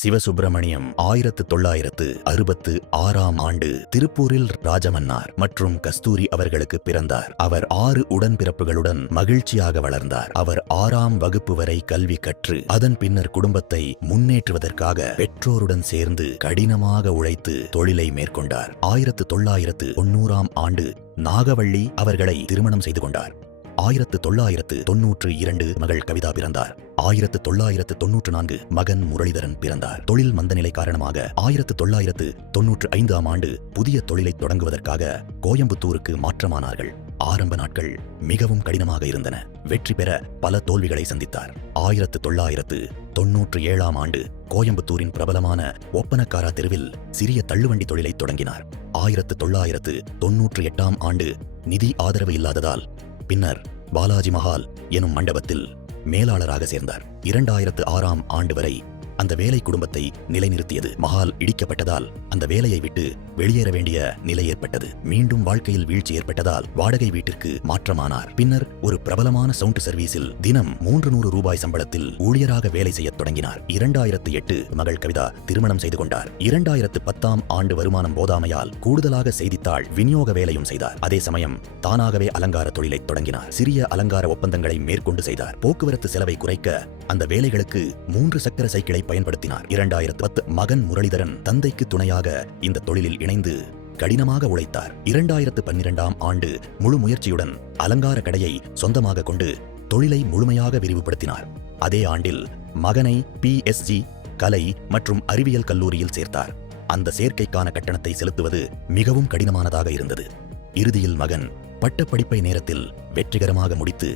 சிவசுப்பிரமணியம் 1966ஆம் ஆண்டு திருப்பூரில் ராஜமன்னார் மற்றும் கஸ்தூரி அவர்களுக்கு பிறந்தார். அவர் 6 உடன்பிறப்புகளுடன் மகிழ்ச்சியாக வளர்ந்தார். அவர் 6ஆம் வகுப்பு வரை கல்வி கற்று அதன் பின்னர் குடும்பத்தை முன்னேற்றுவதற்காக பெற்றோருடன் சேர்ந்து கடினமாக உழைத்து தொழிலை மேற்கொண்டார். 1990ஆம் ஆண்டு நாகவள்ளி அவர்களை திருமணம் செய்து கொண்டார். 1992 மகள் கவிதா பிறந்தார். 1994 மகன் முரளிதரன் பிறந்தார். தொழில் மந்தநிலை காரணமாக 1995ஆம் ஆண்டு புதிய தொழிலை தொடங்குவதற்காக கோயம்புத்தூருக்கு மாற்றமானார்கள். ஆரம்ப நாட்கள் மிகவும் கடினமாக இருந்தன. வெற்றி பெற பல தோல்விகளை சந்தித்தார். 1997ஆம் ஆண்டு கோயம்புத்தூரின் பிரபலமான ஒப்பனக்காரா தெருவில் சிறிய தள்ளுவண்டி தொழிலை தொடங்கினார். 1998ஆம் ஆண்டு நிதி ஆதரவு இல்லாததால் பின்னர் பாலாஜி மஹால் எனும் மண்டபத்தில் மேலாளராக சேர்ந்தார். 2006ஆம் ஆண்டு வரை அந்த வேலை குடும்பத்தை நிலைநிறுத்தியது. மஹால் இடிக்கப்பட்டதால் அந்த வேலையை விட்டு வெளியேற வேண்டிய நிலை ஏற்பட்டது. மீண்டும் வாழ்க்கையில் வீழ்ச்சி ஏற்பட்டதால் வாடகை வீட்டிற்கு மாற்றமானார். பின்னர் ஒரு பிரபலமான சவுண்ட் சர்வீஸில் தினம் 300 ரூபாய் சம்பளத்தில் ஊழியராக வேலை செய்ய தொடங்கினார். 2008 மகள் கவிதா திருமணம் செய்து கொண்டார். 2010ஆம் ஆண்டு வருமானம் போதாமையால் கூடுதலாக செய்தித்தாள் விநியோக வேலையும் செய்தார். அதே சமயம் தானாகவே அலங்கார தொழிலை தொடங்கினார். சிறிய அலங்கார ஒப்பந்தங்களை மேற்கொண்டு செய்தார். போக்குவரத்து செலவை குறைக்க அந்த வேலைகளுக்கு 3 சக்கர சைக்கிளை பயன்படுத்தினார். 2010 மகன் முரளிதரன் தந்தைக்கு துணையாக இந்த தொழிலில் இணைந்து கடினமாக உழைத்தார். 2012ஆம் ஆண்டு முழு முயற்சியுடன் அலங்கார கடையை சொந்தமாக கொண்டு தொழிலை முழுமையாக விரிவுபடுத்தினார். அதே ஆண்டில் மகனை PSG கலை மற்றும் அறிவியல் கல்லூரியில் சேர்த்தார். அந்த சேர்க்கைக்கான கட்டணத்தை செலுத்துவது மிகவும் கடினமானதாக இருந்தது. இறுதியில் மகன் பட்டப்படிப்பை நேரத்தில் வெற்றிகரமாக முடித்து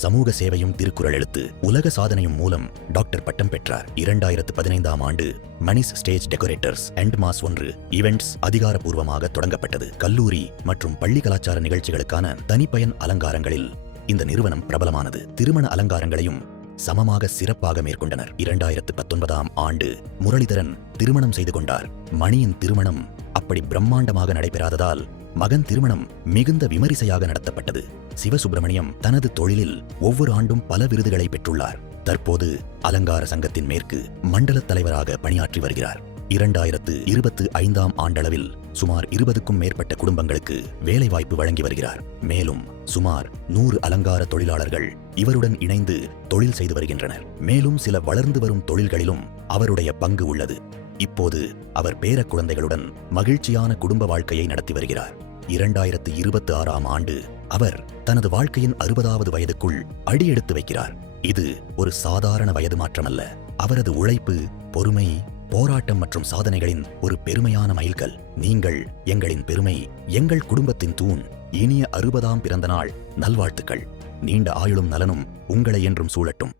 சமூக சேவையும் திருக்குறள் எழுத்து உலக சாதனையும் மூலம் டாக்டர் பட்டம் பெற்றார். 2015ஆம் ஆண்டு Mani's stage decorators and mass 1 events அதிகாரப்பூர்வமாக தொடங்கப்பட்டது. கல்லூரி மற்றும் பள்ளி கலாச்சார நிகழ்ச்சிகளுக்கான தனிப்பயன் அலங்காரங்களில் இந்த நிறுவனம் பிரபலமானது. திருமண அலங்காரங்களையும் சமமாக சிறப்பாக மேற்கொண்டனர். 2019ஆம் ஆண்டு முரளிதரன் திருமணம் செய்து கொண்டார். மணியின் திருமணம் அப்படி பிரம்மாண்டமாக நடைபெறாததால் மகன் திருமணம் மிகுந்த விமரிசையாக நடத்தப்பட்டது. சிவசுப்பிரமணியம் தனது தொழிலில் ஒவ்வொரு ஆண்டும் பல விருதுகளை பெற்றுள்ளார். தற்போது அலங்கார சங்கத்தின் மேற்கு மண்டல தலைவராக பணியாற்றி வருகிறார். 2025ஆம் ஆண்டளவில் சுமார் 20க்கும் மேற்பட்ட குடும்பங்களுக்கு வேலைவாய்ப்பு வழங்கி வருகிறார். மேலும் சுமார் 100 அலங்கார தொழிலாளர்கள் இவருடன் இணைந்து தொழில் செய்து வருகின்றனர். மேலும் சில வளர்ந்து வரும் தொழில்களிலும் அவருடைய பங்கு உள்ளது. இப்போது அவர் பேர குழந்தைகளுடன் மகிழ்ச்சியான குடும்ப வாழ்க்கையை நடத்தி வருகிறார். 2026ஆம் ஆண்டு அவர் தனது வாழ்க்கையின் 60வது வயதுக்குள் அடியெடுத்து வைக்கிறார். இது ஒரு சாதாரண வயது மாற்றமல்ல. அவரது உழைப்பு, பொறுமை, போராட்டம் மற்றும் சாதனைகளின் ஒரு பெருமையான மைல்கல். நீங்கள் எங்களின் பெருமை, எங்கள் குடும்பத்தின் தூண். இனிய 60ஆம் பிறந்த நாள் நல்வாழ்த்துக்கள். நீண்ட ஆயுளும் நலனும் உங்களை என்றும் சூழட்டும்.